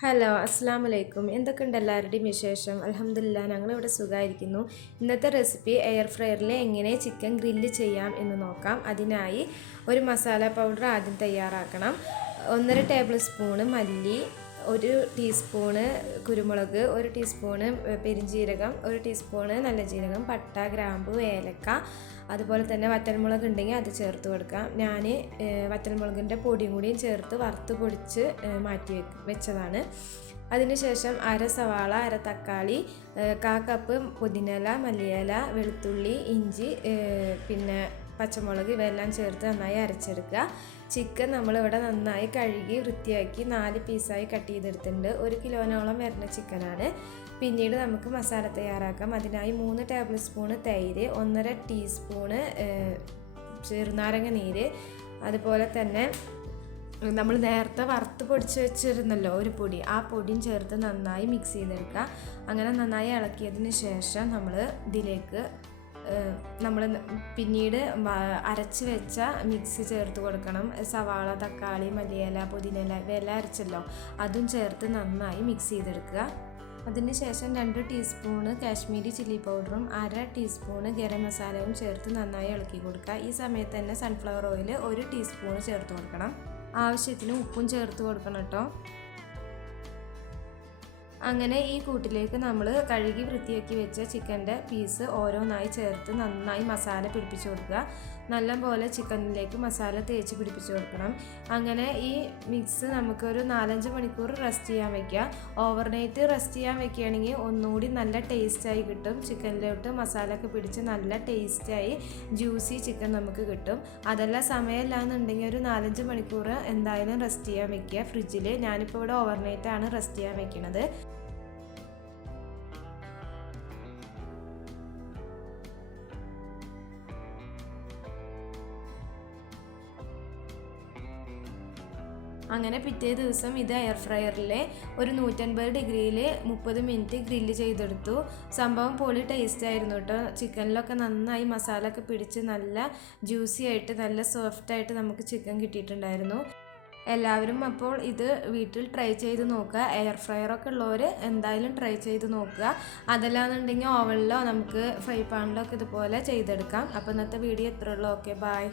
Hello അസ്സലാമലൈക്കും. എന്തൊക്കെയുണ്ട് എല്ലാവരുടെയും വിശേഷം? അൽഹംദുലില്ലാ, ഞങ്ങളിവിടെ സുഖമായിരിക്കുന്നു. ഇന്നത്തെ റെസിപ്പി എയർ ഫ്രയറിൽ എങ്ങനെ ചിക്കൻ ഗ്രില്ല് ചെയ്യാം എന്ന് നോക്കാം. അതിനായി ഒരു മസാല പൗഡർ ആദ്യം തയ്യാറാക്കണം. 1.5 ടേബിൾ സ്പൂണ് മല്ലി, 1 ടീസ്പൂണ് കുരുമുളക്, 1 ടീസ്പൂണ് പെരിഞ്ജീരകം, 1 ടീസ്പൂണ് നല്ല ജീരകം, പട്ട, ഗ്രാമ്പു, ഏലക്ക, അതുപോലെ തന്നെ വറ്റൽമുളക് ഉണ്ടെങ്കിൽ അത് ചേർത്ത് കൊടുക്കാം. ഞാൻ വറ്റൽമുളകിൻ്റെ പൊടിയും കൂടിയും ചേർത്ത് വറുത്ത് പൊടിച്ച് മാറ്റി വെച്ചതാണ്. അതിനുശേഷം അര സവാള, അര തക്കാളി, 1/4 കപ്പ് പുതിനയില, മല്ലിയില, വെളുത്തുള്ളി, ഇഞ്ചി, പിന്നെ പച്ചമുളക് ഇവയെല്ലാം ചേർത്ത് നന്നായി അരച്ചെടുക്കുക. ചിക്കൻ നമ്മളിവിടെ നന്നായി കഴുകി വൃത്തിയാക്കി 4 പീസായി കട്ട് ചെയ്തെടുത്തിട്ടുണ്ട്. 1 കിലോനോളം വരുന്ന ചിക്കനാണ്. പിന്നീട് നമുക്ക് മസാല തയ്യാറാക്കാം. അതിനായി 3 ടേബിൾ സ്പൂണ് തൈര്, 1.5 ടീസ്പൂണ് ചെറുനാരങ്ങ നീര്, അതുപോലെ തന്നെ നമ്മൾ നേരത്തെ വറുത്ത് പൊടിച്ച് വെച്ചിരുന്നല്ലോ ഒരു പൊടി, ആ പൊടിയും ചേർത്ത് നന്നായി മിക്സ് ചെയ്തെടുക്കുക. അങ്ങനെ നന്നായി ഇളക്കിയതിന് ശേഷം നമ്മൾ ഇതിലേക്ക് നമ്മൾ പിന്നീട് അരച്ച് വെച്ച മിക്സ് ചേർത്ത് കൊടുക്കണം. സവാള, തക്കാളി, മല്ലിയില, പുതിനയില ഇവയെല്ലാം അരച്ചല്ലോ, അതും ചേർത്ത് നന്നായി മിക്സ് ചെയ്തെടുക്കുക. അതിനുശേഷം 2 ടീസ്പൂണ് കാശ്മീരി ചില്ലി പൗഡറും 1/2 ടീസ്പൂണ് ഗരം മസാലയും ചേർത്ത് നന്നായി ഇളക്കി കൊടുക്കുക. ഈ സമയത്ത് തന്നെ സൺഫ്ലവർ ഓയിൽ 1 ടീസ്പൂണ് ചേർത്ത് കൊടുക്കണം. ആവശ്യത്തിന് ഉപ്പും ചേർത്ത് കൊടുക്കണം കേട്ടോ. അങ്ങനെ ഈ കൂട്ടിലേക്ക് നമ്മൾ കഴുകി വൃത്തിയാക്കി വെച്ച ചിക്കൻ്റെ പീസ് ഓരോന്നായി ചേർത്ത് നന്നായി മസാല പിടിപ്പിച്ച് കൊടുക്കുക. നല്ലപോലെ ചിക്കനിലേക്ക് മസാല തേച്ച് പിടിപ്പിച്ച് കൊടുക്കണം. അങ്ങനെ ഈ മിക്സ് നമുക്കൊരു 4-5 മണിക്കൂർ റെസ്റ്റ് ചെയ്യാൻ വയ്ക്കുക. ഓവർനൈറ്റ് റെസ്റ്റ് ചെയ്യാൻ വെക്കുകയാണെങ്കിൽ ഒന്നുകൂടി നല്ല ടേസ്റ്റായി കിട്ടും. ചിക്കനിലോട്ട് മസാല ഒക്കെ പിടിച്ച് നല്ല ടേസ്റ്റായി ജ്യൂസി ചിക്കൻ നമുക്ക് കിട്ടും. അതെല്ലാം സമയമില്ല എന്നുണ്ടെങ്കിൽ ഒരു 4-5 മണിക്കൂർ എന്തായാലും റെസ്റ്റ് ചെയ്യാൻ വെക്കുക ഫ്രിഡ്ജിൽ. ഞാനിപ്പോൾ ഇവിടെ ഓവർനൈറ്റാണ് റെസ്റ്റ് ചെയ്യാൻ വെക്കുന്നത്. അങ്ങനെ പിറ്റേ ദിവസം ഇത് എയർ ഫ്രയറിൽ ഒരു 150 ഡിഗ്രിയിൽ 30 മിനിറ്റ് ഗ്രില്ല് ചെയ്തെടുത്തു. സംഭവം പൊളി ടേസ്റ്റ് ആയിരുന്നു കേട്ടോ. ചിക്കനിലൊക്കെ നന്നായി മസാല ഒക്കെ പിടിച്ച് നല്ല ജ്യൂസി ആയിട്ട് നല്ല സോഫ്റ്റായിട്ട് നമുക്ക് ചിക്കൻ കിട്ടിയിട്ടുണ്ടായിരുന്നു. എല്ലാവരും അപ്പോൾ ഇത് വീട്ടിൽ ട്രൈ ചെയ്ത് നോക്കുക. എയർ ഫ്രയറൊക്കെ ഉള്ളവർ എന്തായാലും ട്രൈ ചെയ്ത് നോക്കുക. അതല്ലാന്നുണ്ടെങ്കിൽ ഓവനിലോ നമുക്ക് ഫ്രൈ പാനിലോ ഒക്കെ ഇതുപോലെ ചെയ്തെടുക്കാം. അപ്പോൾ ഇന്നത്തെ വീഡിയോ ഇത്രയുള്ളൂ. Okay, by.